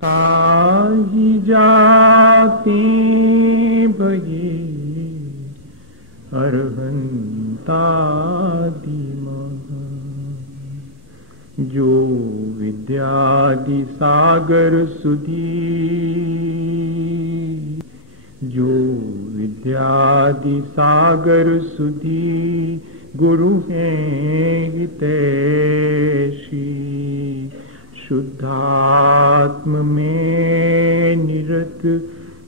ताहि जाते बहे अरहंतादि महा। जो विद्यादि सागर सुधी, जो विद्यादि सागर सुधी गुरु हैं हितैषी। शुद्धात्म में निरत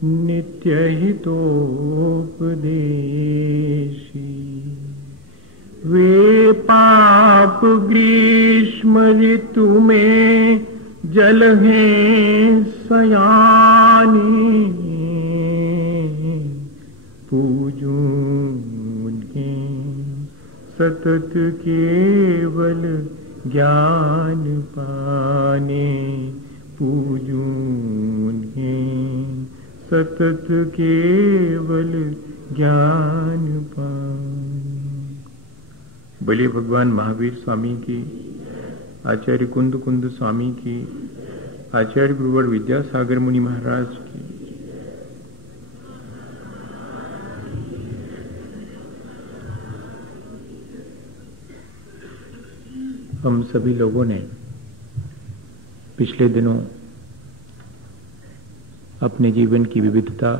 नित्य हितोपदेशी। वे पाप ग्रीष्म ऋतु में जल हैं सयानी। पूजूं उनके सतत केवल ज्ञान पाने। पूजूं उन्हें सतत केवल ज्ञान पाने। बोले भगवान महावीर स्वामी की, आचार्य कुंद कुंद स्वामी की, आचार्य गुरुवर विद्यासागर मुनि महाराज की। हम सभी लोगों ने पिछले दिनों अपने जीवन की विविधता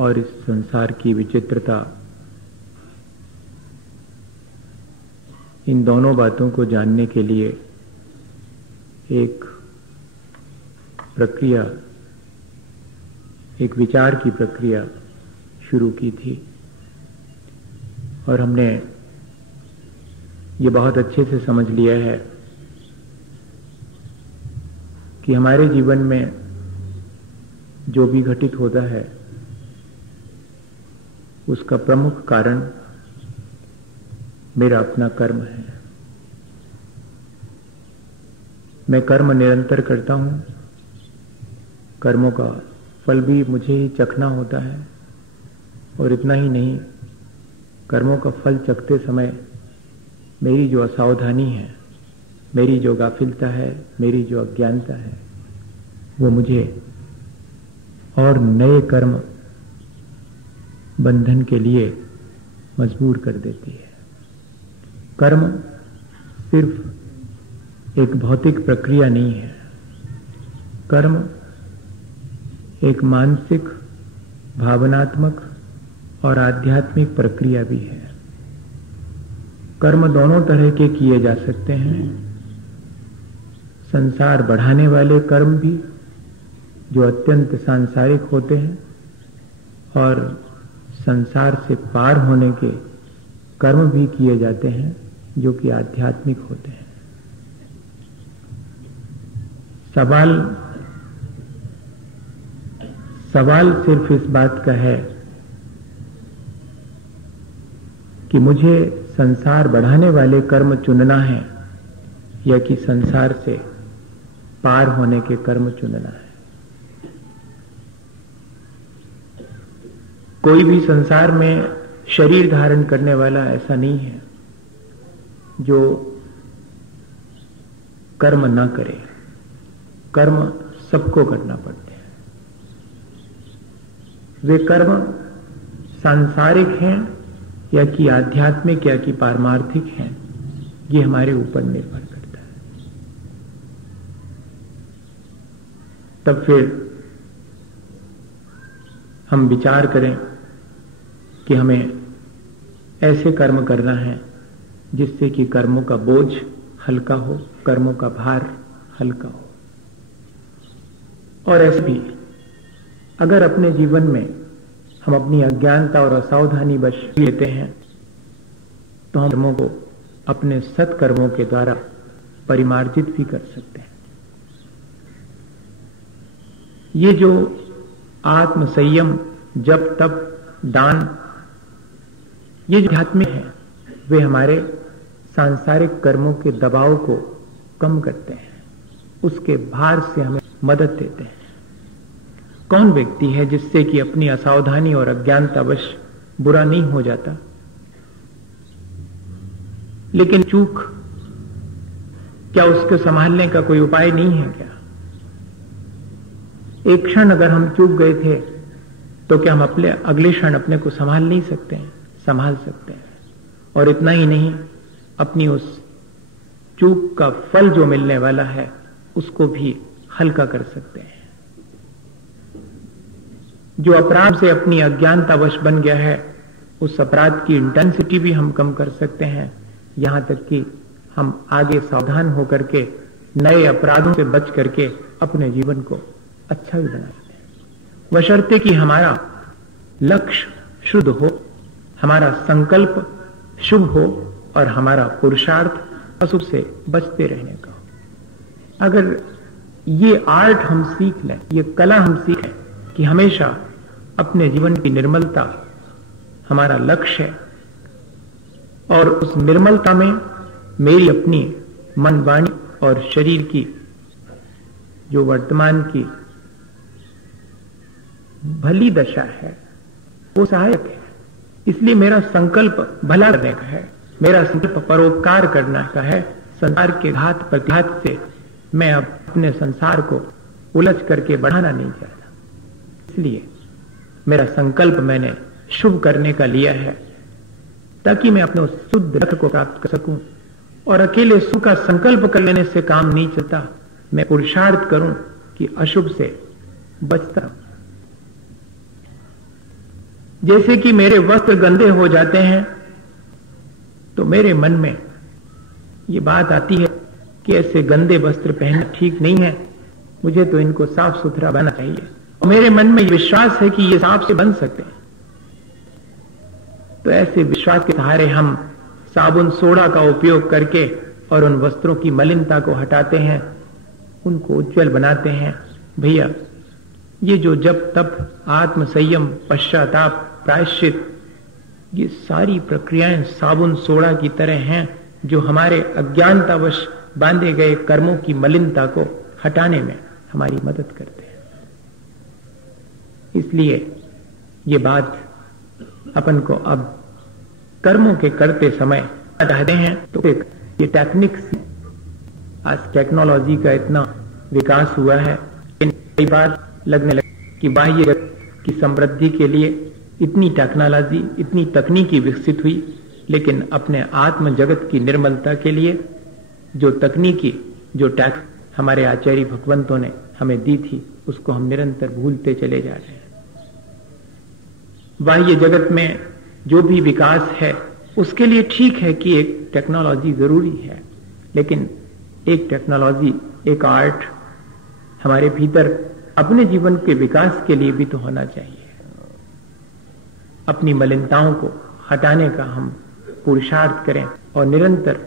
और इस संसार की विचित्रता, इन दोनों बातों को जानने के लिए एक प्रक्रिया, एक विचार की प्रक्रिया शुरू की थी। और हमने ये बहुत अच्छे से समझ लिया है कि हमारे जीवन में जो भी घटित होता है उसका प्रमुख कारण मेरा अपना कर्म है। मैं कर्म निरंतर करता हूं, कर्मों का फल भी मुझे ही चखना होता है। और इतना ही नहीं, कर्मों का फल चखते समय मेरी जो असावधानी है, मेरी जो गाफिलता है, मेरी जो अज्ञानता है, वो मुझे और नए कर्म बंधन के लिए मजबूर कर देती है। कर्म सिर्फ एक भौतिक प्रक्रिया नहीं है, कर्म एक मानसिक, भावनात्मक और आध्यात्मिक प्रक्रिया भी है। कर्म दोनों तरह के किए जा सकते हैं। संसार बढ़ाने वाले कर्म भी, जो अत्यंत सांसारिक होते हैं, और संसार से पार होने के कर्म भी किए जाते हैं, जो कि आध्यात्मिक होते हैं। सवाल सिर्फ इस बात का है कि मुझे संसार बढ़ाने वाले कर्म चुनना है या कि संसार से पार होने के कर्म चुनना है। कोई भी संसार में शरीर धारण करने वाला ऐसा नहीं है जो कर्म ना करे। कर्म सबको करना पड़ते हैं। वे कर्म सांसारिक हैं या कि आध्यात्मिक या कि पारमार्थिक हैं, ये हमारे ऊपर निर्भर करता है। तब फिर हम विचार करें कि हमें ऐसे कर्म करना है जिससे कि कर्मों का बोझ हल्का हो, कर्मों का भार हल्का हो। और ऐसे भी अगर अपने जीवन में हम अपनी अज्ञानता और असावधानी बच लेते हैं तो हम कर्मों को अपने सत्कर्मों के द्वारा परिमार्जित भी कर सकते हैं। ये जो आत्म संयम, जप, तप, दान, ये जो आध्यात्मिक है, वे हमारे सांसारिक कर्मों के दबाव को कम करते हैं, उसके भार से हमें मदद देते हैं। कौन व्यक्ति है जिससे कि अपनी असावधानी और अज्ञानतावश बुरा नहीं हो जाता? लेकिन चूक, क्या उसको संभालने का कोई उपाय नहीं है क्या? एक क्षण अगर हम चूक गए थे तो क्या हम अपने अगले क्षण अपने को संभाल नहीं सकते हैं? संभाल सकते हैं। और इतना ही नहीं, अपनी उस चूक का फल जो मिलने वाला है उसको भी हल्का कर सकते हैं। जो अपराध से अपनी अज्ञानतावश बन गया है उस अपराध की इंटेंसिटी भी हम कम कर सकते हैं, यहां तक कि हम आगे सावधान होकर के नए अपराधों से बच करके अपने जीवन को अच्छा भी बना सकते हैं, बशर्ते कि हमारा लक्ष्य शुद्ध हो, हमारा संकल्प शुभ हो और हमारा पुरुषार्थ अशुभ से बचते रहने का हो। अगर ये आर्ट हम सीख लें, ये कला हम सीखें कि हमेशा अपने जीवन की निर्मलता हमारा लक्ष्य है और उस निर्मलता में मेरी अपनी मन, वाणी और शरीर की जो वर्तमान की भली दशा है वो सहायक है। इसलिए मेरा संकल्प भला करने का है, मेरा संकल्प परोपकार करने का है। संसार के घात प्रतिघात से मैं अब अपने संसार को उलझ करके बढ़ाना नहीं चाहता, इसलिए मेरा संकल्प मैंने शुभ करने का लिया है ताकि मैं अपने उस शुद्ध लक्ष्य को प्राप्त कर सकूं। और अकेले सुख का संकल्प कर लेने से काम नहीं चलता, मैं पुरुषार्थ करूं कि अशुभ से बचता रहूं। जैसे कि मेरे वस्त्र गंदे हो जाते हैं तो मेरे मन में ये बात आती है कि ऐसे गंदे वस्त्र पहनना ठीक नहीं है, मुझे तो इनको साफ सुथरा बनाना चाहिए। और मेरे मन में विश्वास है कि ये साफ से बन सकते हैं। तो ऐसे विश्वास के सहारे हम साबुन सोडा का उपयोग करके और उन वस्त्रों की मलिनता को हटाते हैं, उनको उज्जवल बनाते हैं। भैया, ये जो जप तप, आत्म संयम, पश्चाताप, प्रायश्चित, ये सारी प्रक्रियाएं साबुन सोडा की तरह हैं जो हमारे अज्ञानतावश बांधे गए कर्मों की मलिनता को हटाने में हमारी मदद करते हैं। इसलिए ये बात अपन को अब कर्मों के करते समय चाहते हैं तो ये टेक्निक्स, आज टेक्नोलॉजी का इतना विकास हुआ है, कई बार लगने लगे कि बाह्य जगत की समृद्धि के लिए इतनी टेक्नोलॉजी, इतनी तकनीकी विकसित हुई, लेकिन अपने आत्म जगत की निर्मलता के लिए जो तकनीकी, जो टैक्स हमारे आचार्य भगवंतों ने हमें दी थी, उसको हम निरंतर भूलते चले जा रहे हैं। बाह्य जगत में जो भी विकास है उसके लिए ठीक है कि एक टेक्नोलॉजी जरूरी है, लेकिन एक टेक्नोलॉजी, एक आर्ट हमारे भीतर अपने जीवन के विकास के लिए भी तो होना चाहिए। अपनी मलिनताओं को हटाने का हम पुरुषार्थ करें और निरंतर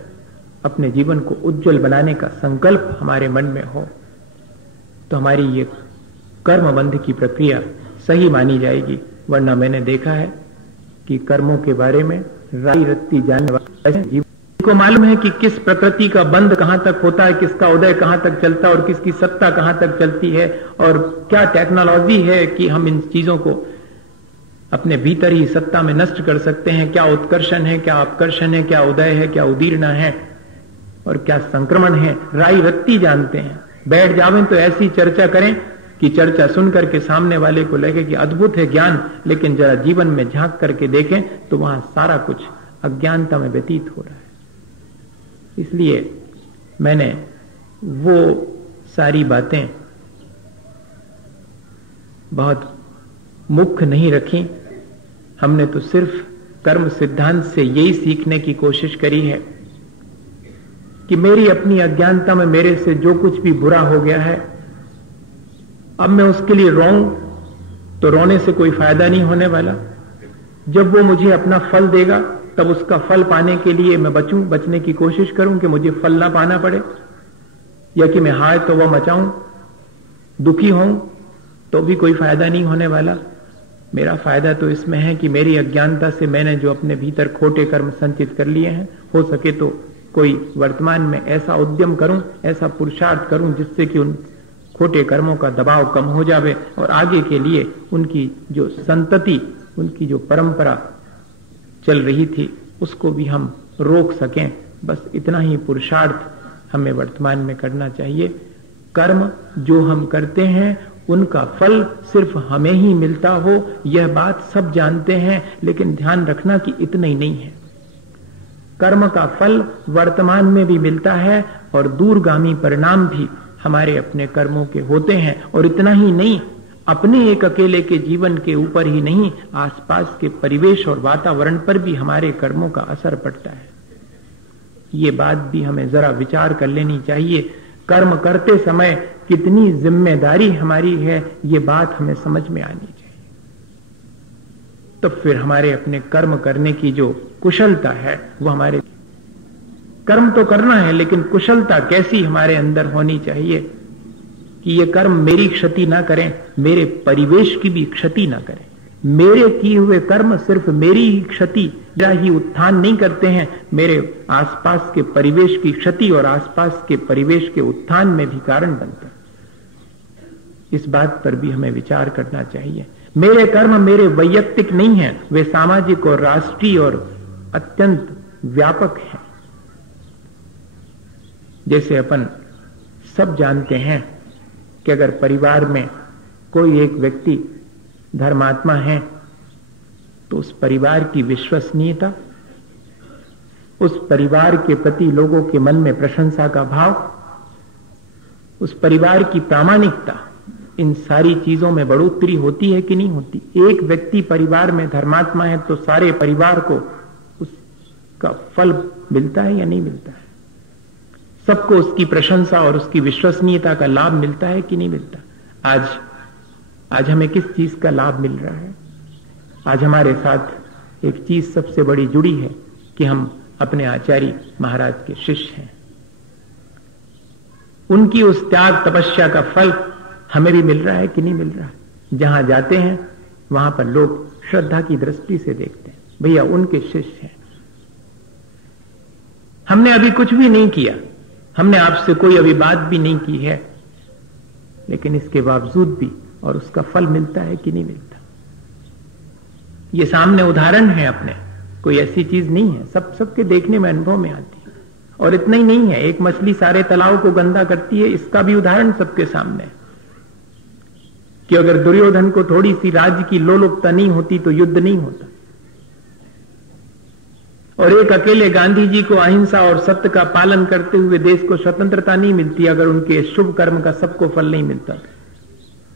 अपने जीवन को उज्जवल बनाने का संकल्प हमारे मन में हो, तो हमारी ये कर्मबंध की प्रक्रिया सही मानी जाएगी। वरना मैंने देखा है कि कर्मों के बारे में राई रत्ती जानने वाले जीवन को मालूम है कि किस प्रकृति का बंध कहां तक होता है, किसका उदय कहां तक चलता है और किसकी सत्ता कहां तक चलती है, और क्या टेक्नोलॉजी है कि हम इन चीजों को अपने भीतर ही सत्ता में नष्ट कर सकते हैं। क्या उत्कर्षण है, क्या अपकर्षण है, क्या उदय है, क्या उदीर्ण है और क्या संक्रमण है, राई रत्ती जानते हैं। बैठ जावें तो ऐसी चर्चा करें कि चर्चा सुन करके सामने वाले को लगे कि अद्भुत है ज्ञान, लेकिन जरा जीवन में झांक करके देखें तो वहां सारा कुछ अज्ञानता में व्यतीत हो रहा है। इसलिए मैंने वो सारी बातें बहुत मुख्य नहीं रखी। हमने तो सिर्फ कर्म सिद्धांत से यही सीखने की कोशिश करी है कि मेरी अपनी अज्ञानता में मेरे से जो कुछ भी बुरा हो गया है, अब मैं उसके लिए रोऊं तो रोने से कोई फायदा नहीं होने वाला। जब वो मुझे अपना फल देगा तब उसका फल पाने के लिए मैं बचने की कोशिश करूं कि मुझे फल ना पाना पड़े, या कि मैं हाय तो वह मचाऊं, दुखी हूं तो भी कोई फायदा नहीं होने वाला। मेरा फायदा तो इसमें है कि मेरी अज्ञानता से मैंने जो अपने भीतर खोटे कर्म संचित कर लिए हैं, हो सके तो कोई वर्तमान में ऐसा उद्यम करूं, ऐसा पुरुषार्थ करूं जिससे कि उन खोटे कर्मों का दबाव कम हो जावे और आगे के लिए उनकी जो संतति, उनकी जो परंपरा चल रही थी उसको भी हम रोक सकें। बस इतना ही पुरुषार्थ हमें वर्तमान में करना चाहिए। कर्म जो हम करते हैं उनका फल सिर्फ हमें ही मिलता हो, यह बात सब जानते हैं, लेकिन ध्यान रखना कि इतना ही नहीं है। कर्म का फल वर्तमान में भी मिलता है और दूरगामी परिणाम भी हमारे अपने कर्मों के होते हैं। और इतना ही नहीं, अपने एक अकेले के जीवन के ऊपर ही नहीं, आसपास के परिवेश और वातावरण पर भी हमारे कर्मों का असर पड़ता है। ये बात भी हमें जरा विचार कर लेनी चाहिए। कर्म करते समय कितनी जिम्मेदारी हमारी है, ये बात हमें समझ में आनी चाहिए। तो फिर हमारे अपने कर्म करने की जो कुशलता है वो हमारे, कर्म तो करना है लेकिन कुशलता कैसी हमारे अंदर होनी चाहिए कि ये कर्म मेरी क्षति ना करें, मेरे परिवेश की भी क्षति ना करें। मेरे किए हुए कर्म सिर्फ मेरी ही क्षति, मेरा ही उत्थान नहीं करते हैं, मेरे आसपास के परिवेश की क्षति और आसपास के परिवेश के उत्थान में भी कारण बनते हैं। इस बात पर भी हमें विचार करना चाहिए। मेरे कर्म मेरे वैयक्तिक नहीं हैं, वे सामाजिक और राष्ट्रीय और अत्यंत व्यापक हैं। जैसे अपन सब जानते हैं कि अगर परिवार में कोई एक व्यक्ति धर्मात्मा है तो उस परिवार की विश्वसनीयता, उस परिवार के प्रति लोगों के मन में प्रशंसा का भाव, उस परिवार की प्रामाणिकता, इन सारी चीजों में बढ़ोतरी होती है कि नहीं होती। एक व्यक्ति परिवार में धर्मात्मा है तो सारे परिवार को उसका फल मिलता है या नहीं मिलता है? सबको उसकी प्रशंसा और उसकी विश्वसनीयता का लाभ मिलता है कि नहीं मिलता? आज हमें किस चीज का लाभ मिल रहा है? आज हमारे साथ एक चीज सबसे बड़ी जुड़ी है कि हम अपने आचार्य महाराज के शिष्य हैं। उनकी उस त्याग तपस्या का फल हमें भी मिल रहा है कि नहीं मिल रहा है? जहां जाते हैं वहां पर लोग श्रद्धा की दृष्टि से देखते हैं, भैया उनके शिष्य हैं। हमने अभी कुछ भी नहीं किया, हमने आपसे कोई अभी बात भी नहीं की है, लेकिन इसके बावजूद भी और उसका फल मिलता है कि नहीं मिलता? ये सामने उदाहरण है अपने, कोई ऐसी चीज नहीं है, सबके देखने में अनुभव में आती है। और इतना ही नहीं है, एक मछली सारे तालाब को गंदा करती है, इसका भी उदाहरण सबके सामने है कि अगर दुर्योधन को थोड़ी सी राज्य की लोलुपता नहीं होती तो युद्ध नहीं होता। और एक अकेले गांधी जी को अहिंसा और सत्य का पालन करते हुए देश को स्वतंत्रता नहीं मिलती अगर उनके शुभ कर्म का सबको फल नहीं मिलता।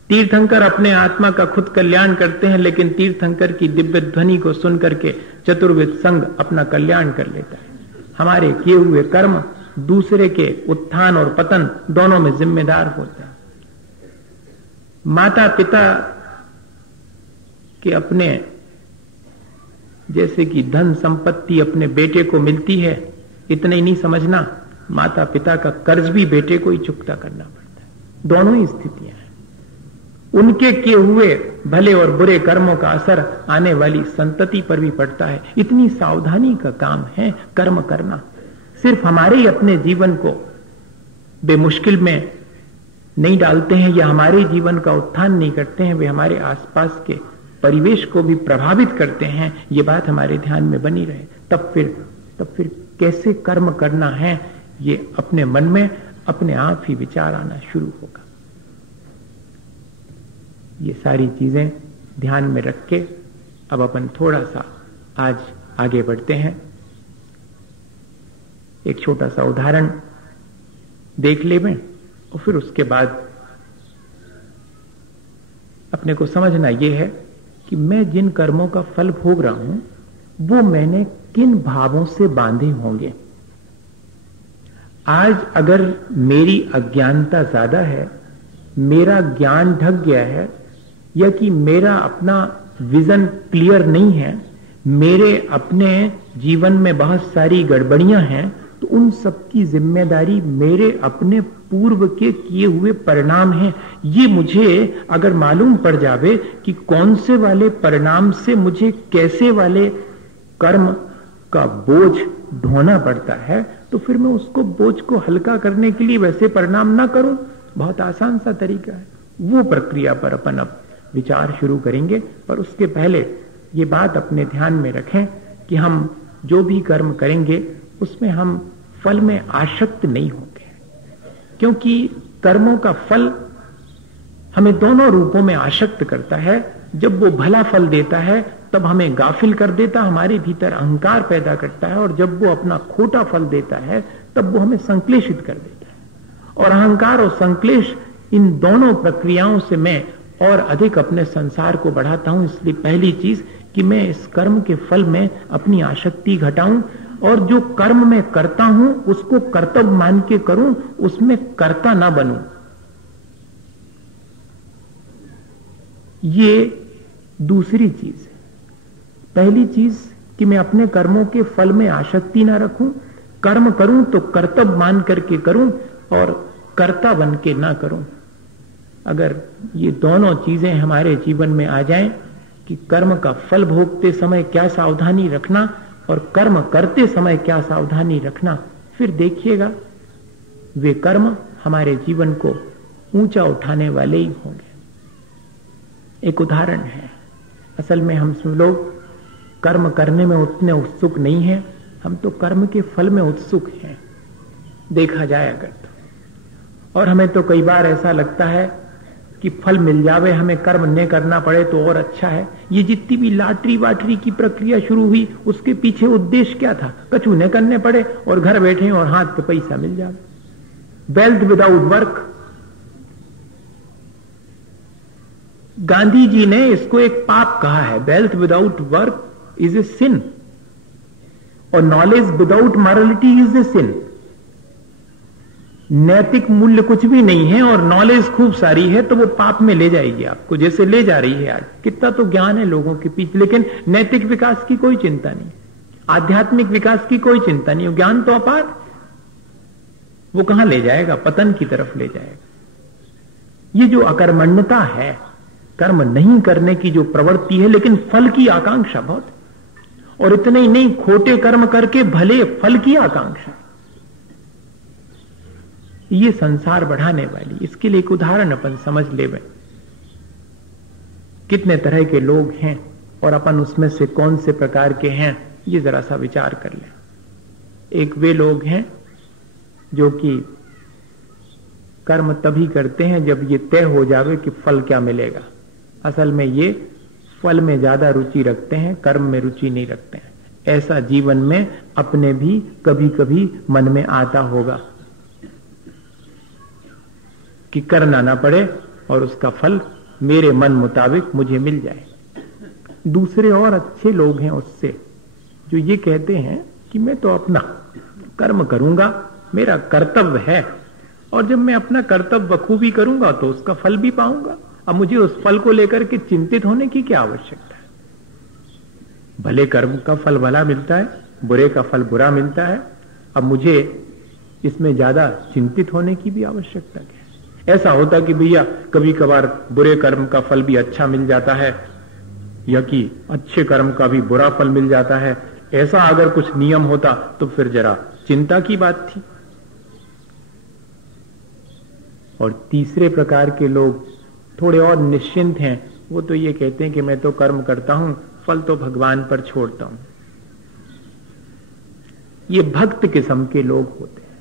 तीर्थंकर अपने आत्मा का खुद कल्याण करते हैं, लेकिन तीर्थंकर की दिव्य ध्वनि को सुन करके चतुर्विध संघ अपना कल्याण कर लेता है। हमारे किए हुए कर्म दूसरे के उत्थान और पतन दोनों में जिम्मेदार होते हैं। माता पिता के अपने जैसे कि धन संपत्ति अपने बेटे को मिलती है, इतना ही नहीं समझना, माता पिता का कर्ज भी बेटे को ही चुकता करना पड़ता है। दोनों ही स्थितियां हैं। उनके किए हुए भले और बुरे कर्मों का असर आने वाली संतति पर भी पड़ता है। इतनी सावधानी का काम है कर्म करना। सिर्फ हमारे ही अपने जीवन को बेमुश्किल में नहीं डालते हैं या हमारे जीवन का उत्थान नहीं करते हैं, वे हमारे आसपास के परिवेश को भी प्रभावित करते हैं। ये बात हमारे ध्यान में बनी रहे। तब फिर कैसे कर्म करना है, ये अपने मन में अपने आप ही विचार आना शुरू होगा। ये सारी चीजें ध्यान में रख के अब अपन थोड़ा सा आज आगे बढ़ते हैं। एक छोटा सा उदाहरण देख लें और फिर उसके बाद अपने को समझना यह है कि मैं जिन कर्मों का फल भोग रहा हूं वो मैंने किन भावों से बांधे होंगे। आज अगर मेरी अज्ञानता ज्यादा है, मेरा ज्ञान ढक गया है, या कि मेरा अपना विजन क्लियर नहीं है, मेरे अपने जीवन में बहुत सारी गड़बड़ियां हैं, तो उन सब की जिम्मेदारी मेरे अपने पूर्व के किए हुए परिणाम हैं। ये मुझे अगर मालूम पड़ जावे कि कौन से वाले परिणाम से मुझे कैसे वाले कर्म का बोझ ढोना पड़ता है, तो फिर मैं उसको बोझ को हल्का करने के लिए वैसे परिणाम ना करूं। बहुत आसान सा तरीका है। वो प्रक्रिया पर अपन अब विचार शुरू करेंगे, पर उसके पहले ये बात अपने ध्यान में रखें कि हम जो भी कर्म करेंगे उसमें हम फल में आसक्त नहीं होंगे, क्योंकि कर्मों का फल हमें दोनों रूपों में आसक्त करता है। जब वो भला फल देता है तब हमें गाफिल कर देता, हमारे भीतर अहंकार पैदा करता है, और जब वो अपना खोटा फल देता है तब वो हमें संक्लेशित कर देता है। और अहंकार और संक्लेश, इन दोनों प्रक्रियाओं से मैं और अधिक अपने संसार को बढ़ाता हूं। इसलिए पहली चीज कि मैं इस कर्म के फल में अपनी आसक्ति घटाऊं, और जो कर्म मैं करता हूं उसको कर्तव्य मान के करूं, उसमें कर्ता ना बनूं। ये दूसरी चीज है। पहली चीज कि मैं अपने कर्मों के फल में आसक्ति ना रखूं, कर्म करूं तो कर्तव्य मान करके करूं और कर्ता बन के ना करूं। अगर ये दोनों चीजें हमारे जीवन में आ जाएं कि कर्म का फल भोगते समय क्या सावधानी रखना और कर्म करते समय क्या सावधानी रखना, फिर देखिएगा वे कर्म हमारे जीवन को ऊंचा उठाने वाले ही होंगे। एक उदाहरण है, असल में हम सब लोग कर्म करने में उतने उत्सुक नहीं हैं, हम तो कर्म के फल में उत्सुक हैं, देखा जाए अगर तो। और हमें तो कई बार ऐसा लगता है कि फल मिल जावे, हमें कर्म न करना पड़े तो और अच्छा है। ये जितनी भी लॉटरी वाटरी की प्रक्रिया शुरू हुई, उसके पीछे उद्देश्य क्या था? कछु न करने पड़े और घर बैठे और हाथ पे पैसा मिल जावे। Wealth without work. Gandhi ji ने इसको एक पाप कहा है। Wealth without work is a sin, और knowledge without morality is a sin. नैतिक मूल्य कुछ भी नहीं है और नॉलेज खूब सारी है तो वो पाप में ले जाएगी आपको, जैसे ले जा रही है आज। कितना तो ज्ञान है लोगों के पीछे, लेकिन नैतिक विकास की कोई चिंता नहीं, आध्यात्मिक विकास की कोई चिंता नहीं। ज्ञान तो अपार, वो कहां ले जाएगा? पतन की तरफ ले जाएगा। ये जो अकर्मण्यता है, कर्म नहीं करने की जो प्रवृत्ति है, लेकिन फल की आकांक्षा बहुत, और इतने ही नहीं, खोटे कर्म करके भले फल की आकांक्षा, ये संसार बढ़ाने वाली। इसके लिए एक उदाहरण अपन समझ ले। कितने तरह के लोग हैं और अपन उसमें से कौन से प्रकार के हैं, ये जरा सा विचार कर लें। एक वे लोग हैं जो कि कर्म तभी करते हैं जब ये तय हो जावे कि फल क्या मिलेगा। असल में ये फल में ज्यादा रुचि रखते हैं, कर्म में रुचि नहीं रखते हैं। ऐसा जीवन में अपने भी कभी कभी मन में आता होगा कि करना ना पड़े और उसका फल मेरे मन मुताबिक मुझे मिल जाए। दूसरे और अच्छे लोग हैं उससे, जो ये कहते हैं कि मैं तो अपना कर्म करूंगा, मेरा कर्तव्य है, और जब मैं अपना कर्तव्य बखूबी करूंगा तो उसका फल भी पाऊंगा। अब मुझे उस फल को लेकर के चिंतित होने की क्या आवश्यकता है? भले कर्म का फल भला मिलता है, बुरे का फल बुरा मिलता है। अब मुझे इसमें ज्यादा चिंतित होने की भी आवश्यकता क्या है? ऐसा होता कि भैया कभी कभार बुरे कर्म का फल भी अच्छा मिल जाता है, या कि अच्छे कर्म का भी बुरा फल मिल जाता है, ऐसा अगर कुछ नियम होता तो फिर जरा चिंता की बात थी। और तीसरे प्रकार के लोग थोड़े और निश्चिंत हैं, वो तो ये कहते हैं कि मैं तो कर्म करता हूं, फल तो भगवान पर छोड़ता हूं। ये भक्त किस्म के लोग होते हैं।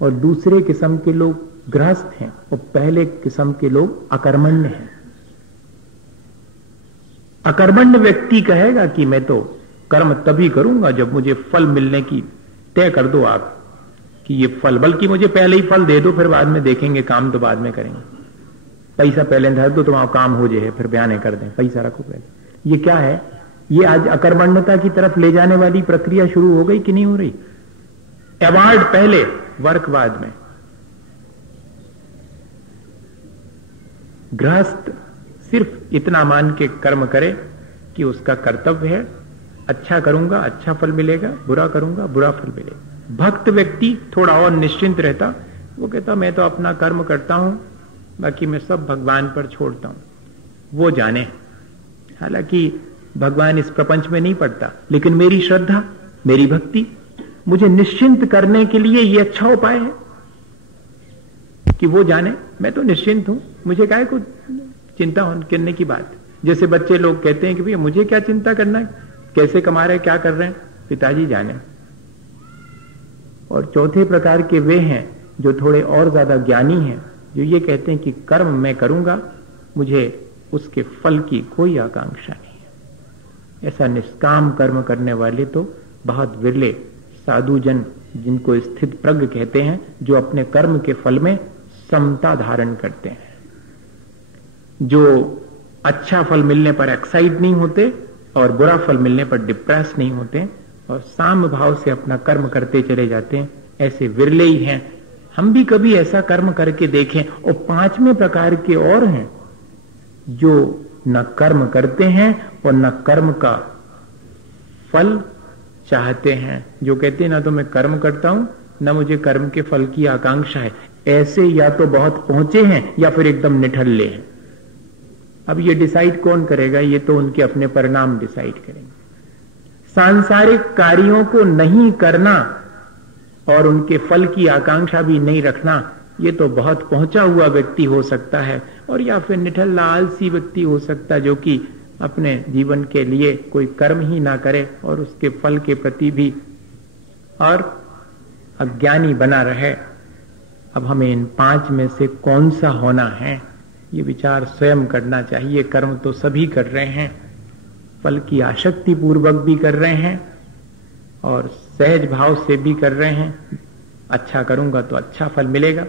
और दूसरे किस्म के लोग गृहस्थ हैं, और पहले किस्म के लोग अकर्मण्य हैं। अकर्मण्य व्यक्ति कहेगा कि मैं तो कर्म तभी करूंगा जब मुझे फल मिलने की तय कर दो आप कि ये फल, बल्कि मुझे पहले ही फल दे दो, फिर बाद में देखेंगे, काम तो बाद में करेंगे। पैसा पहले धर दो तो वहां काम हो जाए, फिर बयाने कर दें, पैसा रखो पहले। ये क्या है? ये आज अकर्मण्यता की तरफ ले जाने वाली प्रक्रिया शुरू हो गई कि नहीं हो रही? अवार्ड पहले, वर्क बाद में। गृहस्थ सिर्फ इतना मान के कर्म करे कि उसका कर्तव्य है, अच्छा करूंगा अच्छा फल मिलेगा, बुरा करूंगा बुरा फल मिलेगा। भक्त व्यक्ति थोड़ा और निश्चिंत रहता, वो कहता मैं तो अपना कर्म करता हूं, बाकी मैं सब भगवान पर छोड़ता हूं, वो जाने। हालांकि भगवान इस प्रपंच में नहीं पड़ता, लेकिन मेरी श्रद्धा, मेरी भक्ति मुझे निश्चिंत करने के लिए ये अच्छा उपाय है कि वो जाने। मैं तो निश्चिंत हूं, मुझे काहे को चिंता करने की बात। जैसे बच्चे लोग कहते हैं कि भैया मुझे क्या चिंता करना है, कैसे कमा रहे, क्या कर रहे हैं, पिताजी जाने। और चौथे प्रकार के वे हैं जो थोड़े और ज्यादा ज्ञानी हैं, जो ये कहते हैं कि कर्म मैं करूंगा, मुझे उसके फल की कोई आकांक्षा नहीं है। ऐसा निष्काम कर्म करने वाले तो बहुत विरले साधु जन, जिनको स्थित प्रज्ञ कहते हैं, जो अपने कर्म के फल में समता धारण करते हैं, जो अच्छा फल मिलने पर एक्साइट नहीं होते और बुरा फल मिलने पर डिप्रेस नहीं होते और साम भाव से अपना कर्म करते चले जाते हैं। ऐसे विरले ही हैं। हम भी कभी ऐसा कर्म करके देखें। और पांचवें प्रकार के और हैं जो न कर्म करते हैं और न कर्म का फल चाहते हैं, जो कहते हैं ना तो मैं कर्म करता हूं, न मुझे कर्म के फल की आकांक्षा है। ऐसे या तो बहुत पहुंचे हैं या फिर एकदम निठल्ले हैं। अब ये डिसाइड कौन करेगा? ये तो उनके अपने परिणाम डिसाइड करेंगे। सांसारिक कार्यों को नहीं करना और उनके फल की आकांक्षा भी नहीं रखना, ये तो बहुत पहुंचा हुआ व्यक्ति हो सकता है, और या फिर निठल्ला आलसी व्यक्ति हो सकता है, जो कि अपने जीवन के लिए कोई कर्म ही ना करे और उसके फल के प्रति भी और अज्ञानी बना रहे। अब हमें इन पांच में से कौन सा होना है, ये विचार स्वयं करना चाहिए। कर्म तो सभी कर रहे हैं, फल की आसक्ति पूर्वक भी कर रहे हैं और सहज भाव से भी कर रहे हैं। अच्छा करूंगा तो अच्छा फल मिलेगा।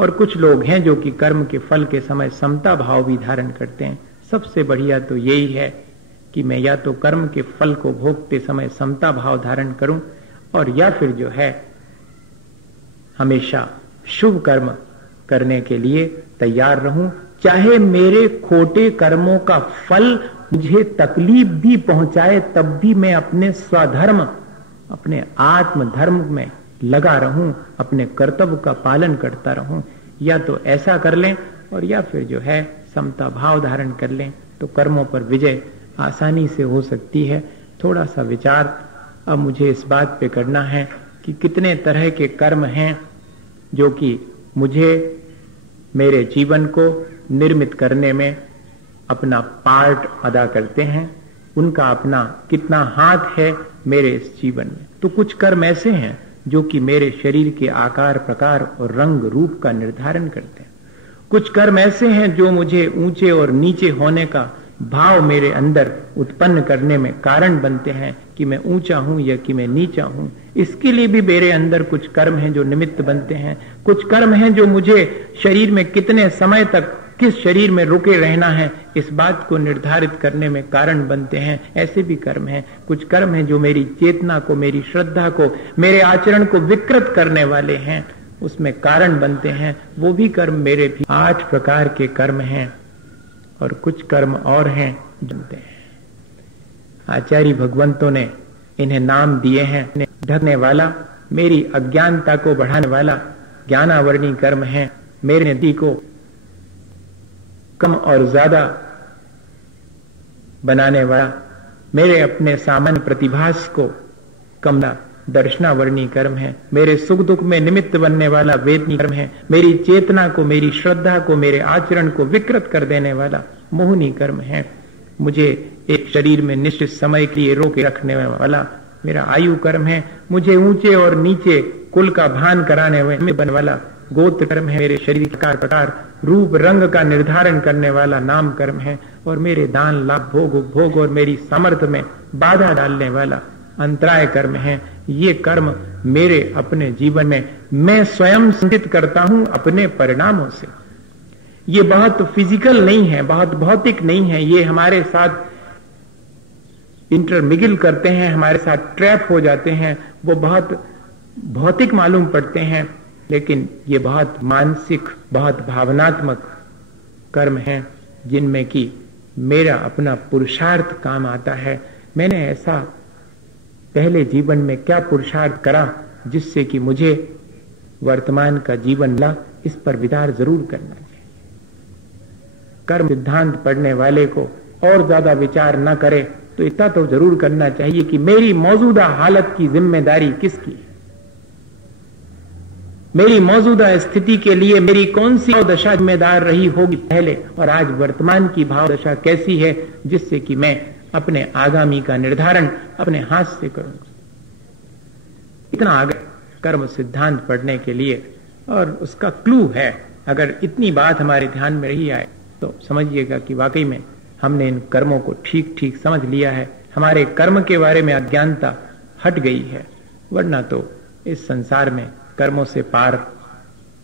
और कुछ लोग हैं जो कि कर्म के फल के समय समता भाव भी धारण करते हैं। सबसे बढ़िया तो यही है कि मैं या तो कर्म के फल को भोगते समय समता भाव धारण करूं और या फिर जो है हमेशा शुभ कर्म करने के लिए तैयार रहूं, चाहे मेरे खोटे कर्मों का फल मुझे तकलीफ भी पहुंचाए, तब भी मैं अपने स्वधर्म, अपने आत्म धर्म में लगा रहूं, अपने कर्तव्य का पालन करता रहूं। या तो ऐसा कर लें और या फिर जो है समता भाव धारण कर लें, तो कर्मों पर विजय आसानी से हो सकती है। थोड़ा सा विचार अब मुझे इस बात पे करना है कि कितने तरह के कर्म हैं जो कि मुझे मेरे जीवन को निर्मित करने में अपना पार्ट अदा करते हैं, उनका अपना कितना हाथ है मेरे इस जीवन में। तो कुछ कर्म ऐसे हैं जो कि मेरे शरीर के आकार प्रकार और रंग रूप का निर्धारण करते हैं। कुछ कर्म ऐसे हैं जो मुझे ऊंचे और नीचे होने का भाव मेरे अंदर उत्पन्न करने में कारण बनते हैं कि मैं ऊंचा हूं या कि मैं नीचा हूं। इसके लिए भी मेरे अंदर कुछ कर्म हैं जो निमित्त बनते हैं। कुछ कर्म हैं जो मुझे शरीर में कितने समय तक किस शरीर में रुके रहना है इस बात को निर्धारित करने में कारण बनते हैं। ऐसे भी कर्म हैं। कुछ कर्म हैं जो मेरी चेतना को, मेरी श्रद्धा को, मेरे आचरण को विकृत करने वाले हैं, उसमें कारण बनते हैं। वो भी कर्म मेरे भी 8 प्रकार के कर्म हैं। और कुछ कर्म और हैं जानते हैं, आचार्य भगवंतों ने इन्हें नाम दिए हैं। ढकने वाला, मेरी अज्ञानता को बढ़ाने वाला ज्ञानावर्णी कर्म है। मेरे नदी को कम और ज्यादा बनाने वाला, मेरे अपने सामान्य प्रतिभास को कमला दर्शनावर्णी कर्म है। मेरे सुख दुख में निमित्त बनने वाला वेदनी कर्म है। मेरी चेतना को, मेरी श्रद्धा को, मेरे आचरण को विकृत कर देने वाला मोहनी कर्म है। मुझे एक शरीर में निश्चित समय के लिए रोके रखने वाला मेरा आयु कर्म है। मुझे ऊंचे और नीचे कुल का भान कराने वाला गोत्र कर्म है। मेरे शरीर का प्रकार रूप रंग का निर्धारण करने वाला नाम कर्म है। और मेरे दान लाभ भोग उपभोग और मेरी सामर्थ्य में बाधा डालने वाला अंतराय कर्म है। ये कर्म मेरे अपने जीवन में मैं स्वयं संचित करता हूं अपने परिणामों से। ये बहुत फिजिकल नहीं है, बहुत भौतिक नहीं है। ये हमारे साथ इंटरमिगिल करते हैं, हमारे साथ ट्रैप हो जाते हैं। वो बहुत भौतिक मालूम पड़ते हैं, लेकिन ये बहुत मानसिक, बहुत भावनात्मक कर्म हैं, जिनमें कि मेरा अपना पुरुषार्थ काम आता है। मैंने ऐसा पहले जीवन में क्या पुरुषार्थ करा जिससे कि मुझे वर्तमान का जीवन ला, इस पर विचार जरूर करना चाहिए। कर्म सिद्धांत पढ़ने वाले को और ज्यादा विचार न करे तो इतना तो जरूर करना चाहिए कि मेरी मौजूदा हालत की जिम्मेदारी किसकी है, मेरी मौजूदा स्थिति के लिए मेरी कौन सी दशा जिम्मेदार रही होगी पहले, और आज वर्तमान की भाव दशा कैसी है, जिससे कि मैं अपने आगामी का निर्धारण अपने हाथ से करूंगा। इतना आगे कर्म सिद्धांत पढ़ने के लिए, और उसका क्लू है अगर इतनी बात हमारे ध्यान में रही आए तो समझिएगा कि वाकई में हमने इन कर्मों को ठीक ठीक समझ लिया है, हमारे कर्म के बारे में अज्ञानता हट गई है। वरना तो इस संसार में कर्मों से पार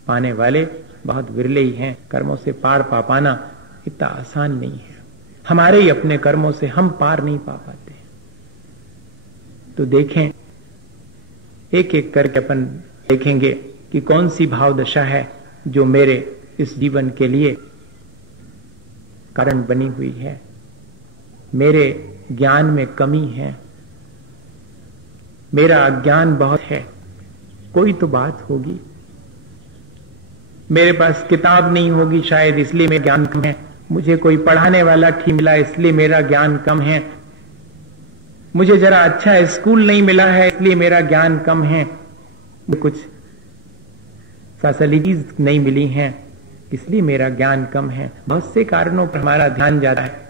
पाने वाले बहुत विरले ही हैं। कर्मों से पार पा पाना इतना आसान नहीं है। हमारे ही अपने कर्मों से हम पार नहीं पा पाते। तो देखें, एक एक करके अपन देखेंगे कि कौन सी भाव दशा है जो मेरे इस जीवन के लिए कारण बनी हुई है। मेरे ज्ञान में कमी है, मेरा अज्ञान बहुत है। कोई तो बात होगी। मेरे पास किताब नहीं होगी शायद, इसलिए मेरा ज्ञान कम है। मुझे कोई पढ़ाने वाला ठीक मिला, इसलिए मेरा ज्ञान कम है। मुझे जरा अच्छा स्कूल नहीं मिला है, इसलिए मेरा ज्ञान कम है। कुछ फैसिलिटीज नहीं मिली हैं, इसलिए मेरा ज्ञान कम है। बहुत से कारणों पर हमारा ध्यान जाता है।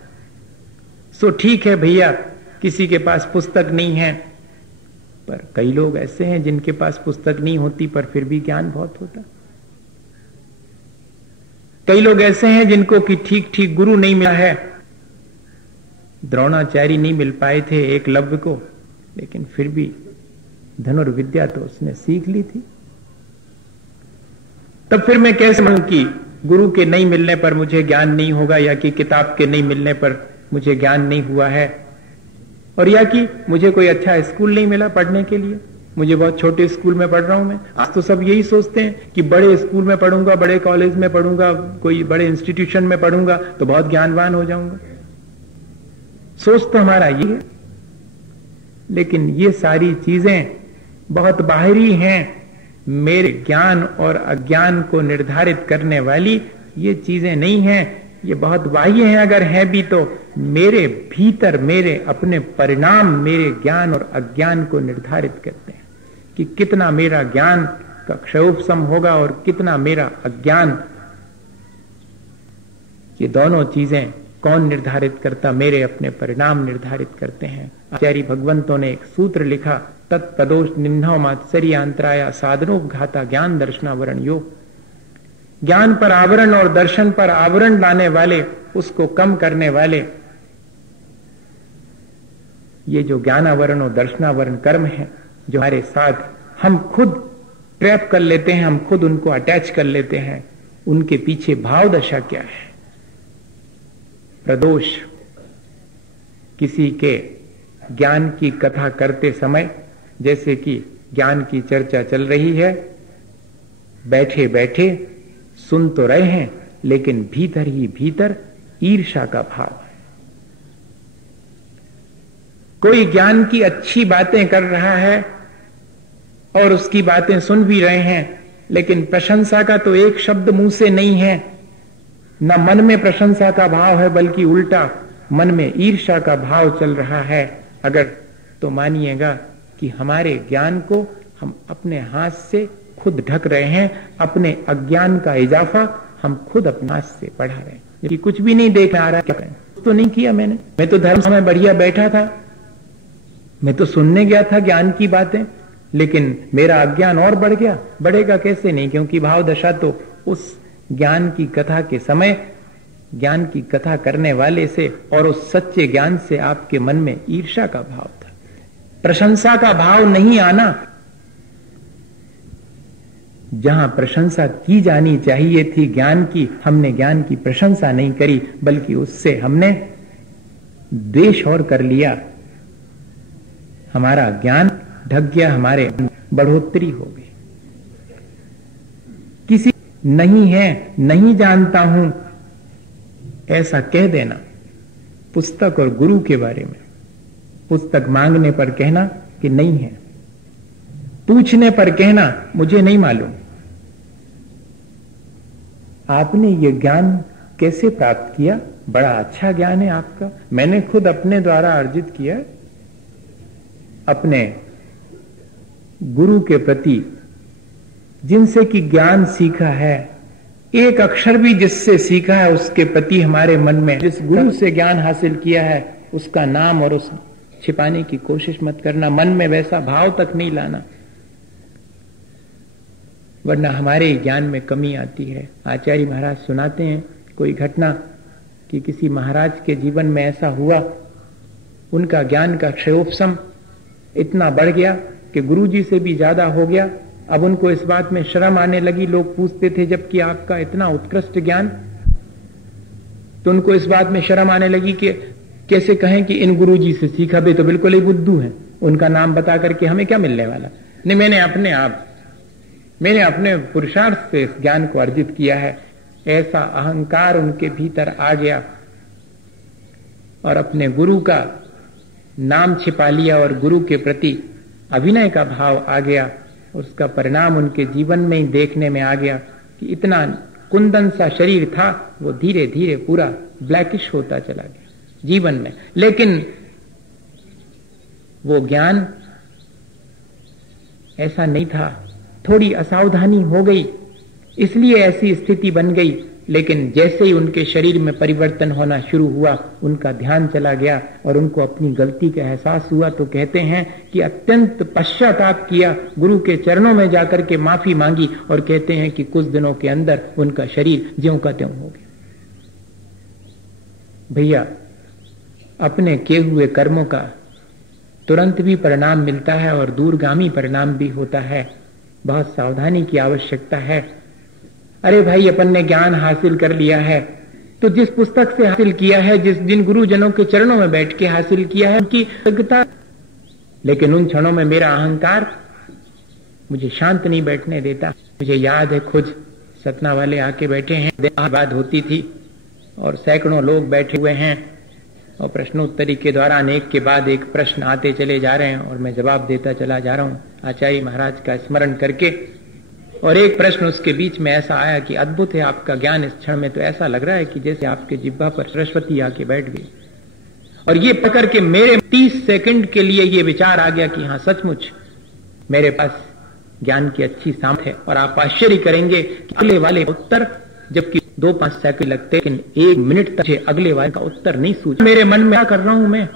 सो ठीक है भैया, किसी के पास पुस्तक नहीं है, पर कई लोग ऐसे हैं जिनके पास पुस्तक नहीं होती पर फिर भी ज्ञान बहुत होता। कई लोग ऐसे हैं जिनको कि ठीक ठीक गुरु नहीं मिला है। द्रोणाचार्य नहीं मिल पाए थे एकलव्य को, लेकिन फिर भी धनुर्विद्या तो उसने सीख ली थी। तब फिर मैं कैसे मानूं कि गुरु के नहीं मिलने पर मुझे ज्ञान नहीं होगा, या कि किताब के नहीं मिलने पर मुझे ज्ञान नहीं हुआ है, और या कि मुझे कोई अच्छा स्कूल नहीं मिला पढ़ने के लिए, मुझे बहुत छोटे स्कूल में पढ़ रहा हूं मैं। आज तो सब यही सोचते हैं कि बड़े स्कूल में पढ़ूंगा, बड़े कॉलेज में पढ़ूंगा, कोई बड़े इंस्टीट्यूशन में पढ़ूंगा तो बहुत ज्ञानवान हो जाऊंगा। सोच तो हमारा ये है, लेकिन ये सारी चीजें बहुत बाहरी हैं। मेरे ज्ञान और अज्ञान को निर्धारित करने वाली ये चीजें नहीं हैं, ये बहुत बाह्य हैं। अगर हैं भी तो मेरे भीतर मेरे अपने परिणाम मेरे ज्ञान और अज्ञान को निर्धारित करते हैं कि कितना मेरा ज्ञान का क्षयोपशम होगा और कितना मेरा अज्ञान। ये दोनों चीजें कौन निर्धारित करता? मेरे अपने परिणाम निर्धारित करते हैं। आचार्य भगवंतों ने एक सूत्र लिखा, तत्पदोष निन्नव मात्सर्यांतराया साधनोपघाता ज्ञान दर्शनावरण योग। ज्ञान पर आवरण और दर्शन पर आवरण लाने वाले, उसको कम करने वाले, ये जो ज्ञानावरण और दर्शनावरण कर्म है जो हमारे साथ हम खुद ट्रैप कर लेते हैं, हम खुद उनको अटैच कर लेते हैं, उनके पीछे भाव दशा क्या है? प्रदोष, किसी के ज्ञान की कथा करते समय, जैसे कि ज्ञान की चर्चा चल रही है, बैठे बैठे सुन तो रहे हैं, लेकिन भीतर ही भीतर ईर्ष्या का भाव है। कोई ज्ञान की अच्छी बातें कर रहा है और उसकी बातें सुन भी रहे हैं, लेकिन प्रशंसा का तो एक शब्द मुंह से नहीं है। न मन में प्रशंसा का भाव है, बल्कि उल्टा मन में ईर्ष्या का भाव चल रहा है। अगर तो मानिएगा कि हमारे ज्ञान को हम अपने हाथ से खुद ढक रहे हैं, अपने अज्ञान का इजाफा हम खुद अपने हाथ से बढ़ा रहे हैं। यदि कुछ भी नहीं देख आ रहा, क्या करें? तो नहीं किया मैंने, मैं तो धर्म समय बढ़िया बैठा था, मैं तो सुनने गया था ज्ञान की बातें, लेकिन मेरा अज्ञान और बढ़ गया। बढ़ेगा कैसे? नहीं, क्योंकि भाव दशा तो उस ज्ञान की कथा के समय, ज्ञान की कथा करने वाले से और उस सच्चे ज्ञान से आपके मन में ईर्ष्या का भाव था, प्रशंसा का भाव नहीं आना। जहां प्रशंसा की जानी चाहिए थी ज्ञान की, हमने ज्ञान की प्रशंसा नहीं करी, बल्कि उससे हमने द्वेष और कर लिया। हमारा ज्ञान ढक गया, हमारे बढ़ोतरी हो गई। किसी नहीं है, नहीं जानता हूं, ऐसा कह देना पुस्तक और गुरु के बारे में। पुस्तक मांगने पर कहना कि नहीं है, पूछने पर कहना मुझे नहीं मालूम। आपने ये ज्ञान कैसे प्राप्त किया? बड़ा अच्छा ज्ञान है आपका, मैंने खुद अपने द्वारा अर्जित किया। अपने गुरु के प्रति जिनसे कि ज्ञान सीखा है, एक अक्षर भी जिससे सीखा है, उसके प्रति हमारे मन में, जिस गुरु से ज्ञान हासिल किया है, उसका नाम और उस छिपाने की कोशिश मत करना। मन में वैसा भाव तक नहीं लाना। वरना हमारे ज्ञान में कमी आती है। आचार्य महाराज सुनाते हैं कोई घटना कि किसी महाराज के जीवन में ऐसा हुआ, उनका ज्ञान का क्षयोपशम इतना बढ़ गया कि गुरुजी से भी ज्यादा हो गया। अब उनको इस बात में शर्म आने लगी। लोग पूछते थे जबकि आपका इतना उत्कृष्ट ज्ञान, तो उनको इस बात में शर्म आने लगी कि कैसे कहें कि इन गुरुजी से सीखा, भी तो बिल्कुल ही बुद्धू हैं, उनका नाम बता करके हमें क्या मिलने वाला। नहीं, मैंने अपने पुरुषार्थ से इस ज्ञान को अर्जित किया है। ऐसा अहंकार उनके भीतर आ गया और अपने गुरु का नाम छिपा लिया और गुरु के प्रति अभिनय का भाव आ गया। उसका परिणाम उनके जीवन में ही देखने में आ गया कि इतना कुंदन सा शरीर था, वो धीरे धीरे पूरा ब्लैकिश होता चला गया जीवन में। लेकिन वो ज्ञान ऐसा नहीं था, थोड़ी असावधानी हो गई, इसलिए ऐसी स्थिति बन गई। लेकिन जैसे ही उनके शरीर में परिवर्तन होना शुरू हुआ, उनका ध्यान चला गया और उनको अपनी गलती का एहसास हुआ। तो कहते हैं कि अत्यंत पश्चाताप किया, गुरु के चरणों में जाकर के माफी मांगी और कहते हैं कि कुछ दिनों के अंदर उनका शरीर ज्यों का त्यों हो गया। भैया, अपने किए हुए कर्मों का तुरंत भी परिणाम मिलता है और दूरगामी परिणाम भी होता है। बहुत सावधानी की आवश्यकता है। अरे भाई, अपन ने ज्ञान हासिल कर लिया है तो जिस पुस्तक से हासिल किया है, जिन गुरुजनों के चरणों में बैठ के हासिल किया है, उनकी योग्यता। लेकिन उन क्षणों में मेरा अहंकार मुझे शांत नहीं बैठने देता। मुझे याद है, खुद सतना वाले आके बैठे हैं, बात होती थी और सैकड़ों लोग बैठे हुए हैं और प्रश्नोत्तरी के दौरान एक के बाद एक प्रश्न आते चले जा रहे हैं और मैं जवाब देता चला जा रहा हूँ आचार्य महाराज का स्मरण करके। और एक प्रश्न उसके बीच में ऐसा आया कि अद्भुत है आपका ज्ञान, इस क्षण में तो ऐसा लग रहा है कि जैसे आपके जिह्वा पर सरस्वती आके बैठ गई। और ये पकड़ के मेरे 30 सेकंड के लिए ये विचार आ गया कि हाँ, सचमुच मेरे पास ज्ञान की अच्छी सामर्थ्य है। और आप आश्चर्य करेंगे कि अगले वाले उत्तर, जबकि 2-5 सेकंड लगते, लेकिन 1 मिनट तक अगले वाले का उत्तर नहीं सूझा। मेरे मन में क्या कर रहा हूं